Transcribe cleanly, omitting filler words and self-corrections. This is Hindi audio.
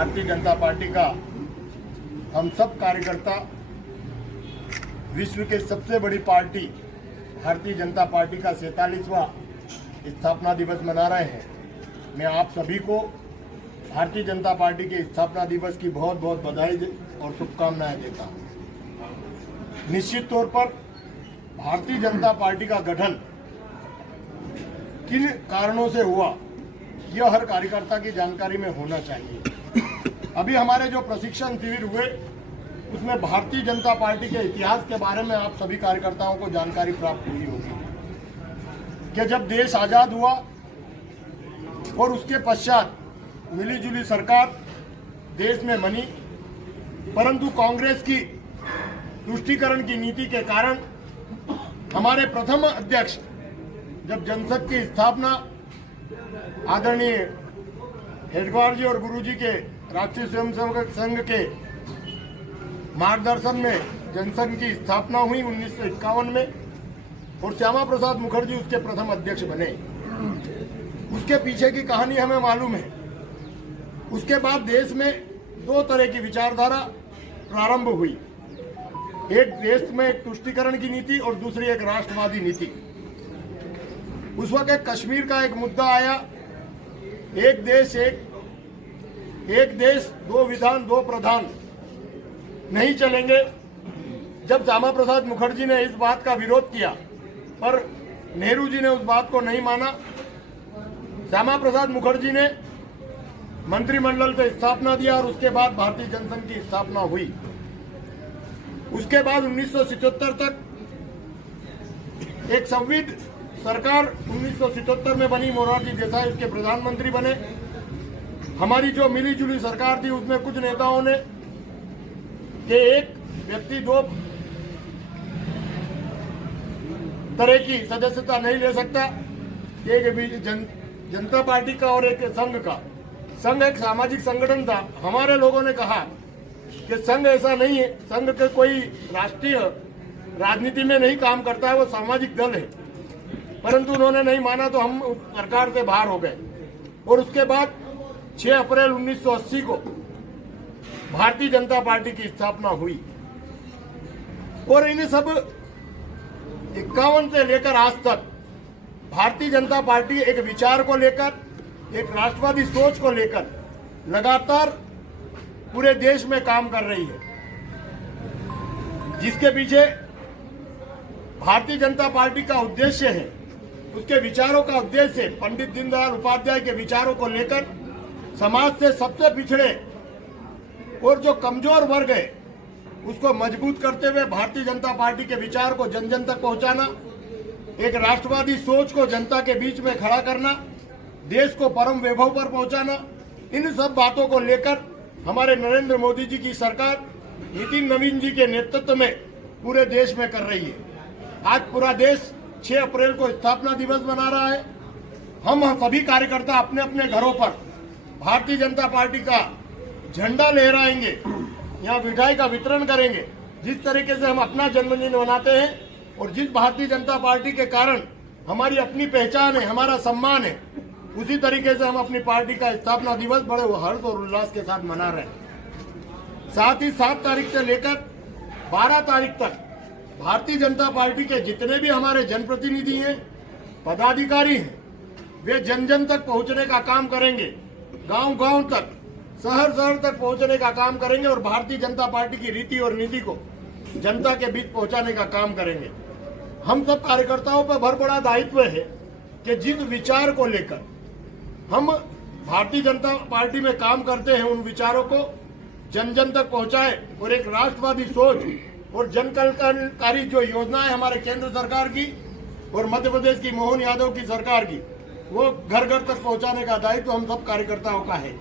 भारतीय जनता पार्टी का हम सब कार्यकर्ता विश्व के सबसे बड़ी पार्टी भारतीय जनता पार्टी का 47वां स्थापना दिवस मना रहे हैं। मैं आप सभी को भारतीय जनता पार्टी के स्थापना दिवस की बहुत बहुत बधाई और शुभकामनाएं देता हूं। निश्चित तौर पर भारतीय जनता पार्टी का गठन किन कारणों से हुआ, यह हर कार्यकर्ता की जानकारी में होना चाहिए। अभी हमारे जो प्रशिक्षण शिविर हुए उसमें भारतीय जनता पार्टी के इतिहास के बारे में आप सभी कार्यकर्ताओं को जानकारी प्राप्त हुई होगी कि जब देश आजाद हुआ और उसके पश्चात मिलीजुली सरकार देश में बनी, परंतु कांग्रेस की तुष्टीकरण की नीति के कारण हमारे प्रथम अध्यक्ष जब जनसंघ की स्थापना आदरणीय हेडगेवार जी और गुरु जी के राष्ट्रीय स्वयंसेवक संघ के मार्गदर्शन में जनसंघ की स्थापना हुई 1951 में, और श्यामा प्रसाद मुखर्जी उसके प्रथम अध्यक्ष बने। उसके पीछे की कहानी हमें मालूम है। उसके बाद देश में दो तरह की विचारधारा प्रारंभ हुई। एक देश में एक तुष्टीकरण की नीति और दूसरी एक राष्ट्रवादी नीति। उस वक्त एक कश्मीर का एक मुद्दा आया, एक देश दो विधान दो प्रधान नहीं चलेंगे। जब श्यामा प्रसाद मुखर्जी ने इस बात का विरोध किया पर नेहरू जी ने उस बात को नहीं माना, श्यामा प्रसाद मुखर्जी ने मंत्रिमंडल से स्थापना दिया और उसके बाद भारतीय जनसंघ की स्थापना हुई। उसके बाद 1977 तक एक संविध सरकार 1977 में बनी, मोरारजी देसाई उसके प्रधानमंत्री बने। हमारी जो मिली जुली सरकार थी उसमें कुछ नेताओं ने कि एक व्यक्ति दो तरह की सदस्यता नहीं ले सकता, एक जनता पार्टी का और एक संघ का। संघ एक सामाजिक संगठन था। हमारे लोगों ने कहा कि संघ ऐसा नहीं है, संघ के कोई राष्ट्रीय राजनीति में नहीं काम करता है, वो सामाजिक दल है। परंतु उन्होंने नहीं माना तो हम सरकार से बाहर हो गए। और उसके बाद 6 अप्रैल 1980 को भारतीय जनता पार्टी की स्थापना हुई। और इन सब 51 से लेकर आज तक भारतीय जनता पार्टी एक विचार को लेकर, एक राष्ट्रवादी सोच को लेकर लगातार पूरे देश में काम कर रही है, जिसके पीछे भारतीय जनता पार्टी का उद्देश्य है, उसके विचारों का उद्देश्य पंडित दीनदयाल उपाध्याय के विचारों को लेकर समाज से सबसे पिछड़े और जो कमजोर वर्ग है उसको मजबूत करते हुए भारतीय जनता पार्टी के विचार को जन जन तक पहुंचाना, एक राष्ट्रवादी सोच को जनता के बीच में खड़ा करना, देश को परम वैभव पर पहुंचाना, इन सब बातों को लेकर हमारे नरेंद्र मोदी जी की सरकार नितिन नवीन जी के नेतृत्व में पूरे देश में कर रही है। आज पूरा देश 6 अप्रैल को स्थापना दिवस मना रहा है। हम सभी कार्यकर्ता अपने अपने घरों पर भारतीय जनता पार्टी का झंडा लहराएंगे, यहाँ मिठाई का वितरण करेंगे। जिस तरीके से हम अपना जन्मदिन मनाते हैं और जिस भारतीय जनता पार्टी के कारण हमारी अपनी पहचान है, हमारा सम्मान है, उसी तरीके से हम अपनी पार्टी का स्थापना दिवस बड़े हर्ष और उल्लास के साथ मना रहे हैं। साथ ही 7 तारीख से लेकर 12 तारीख तक भारतीय जनता पार्टी के जितने भी हमारे जनप्रतिनिधि हैं, पदाधिकारी हैं, वे जन जन तक पहुंचने का काम करेंगे, गांव गांव तक, शहर शहर तक पहुंचने का काम करेंगे और भारतीय जनता पार्टी की रीति और नीति को जनता के बीच पहुंचाने का काम करेंगे। हम सब कार्यकर्ताओं पर बहुत बड़ा दायित्व है कि जिस विचार को लेकर हम भारतीय जनता पार्टी में काम करते हैं, उन विचारों को जन जन तक पहुंचाए और एक राष्ट्रवादी सोच और जन कल्याणकारी जो योजनाएं हमारे केंद्र सरकार की और मध्य प्रदेश की मोहन यादव की सरकार की, वो घर घर तक पहुंचाने का दायित्व हम सब कार्यकर्ताओं का है।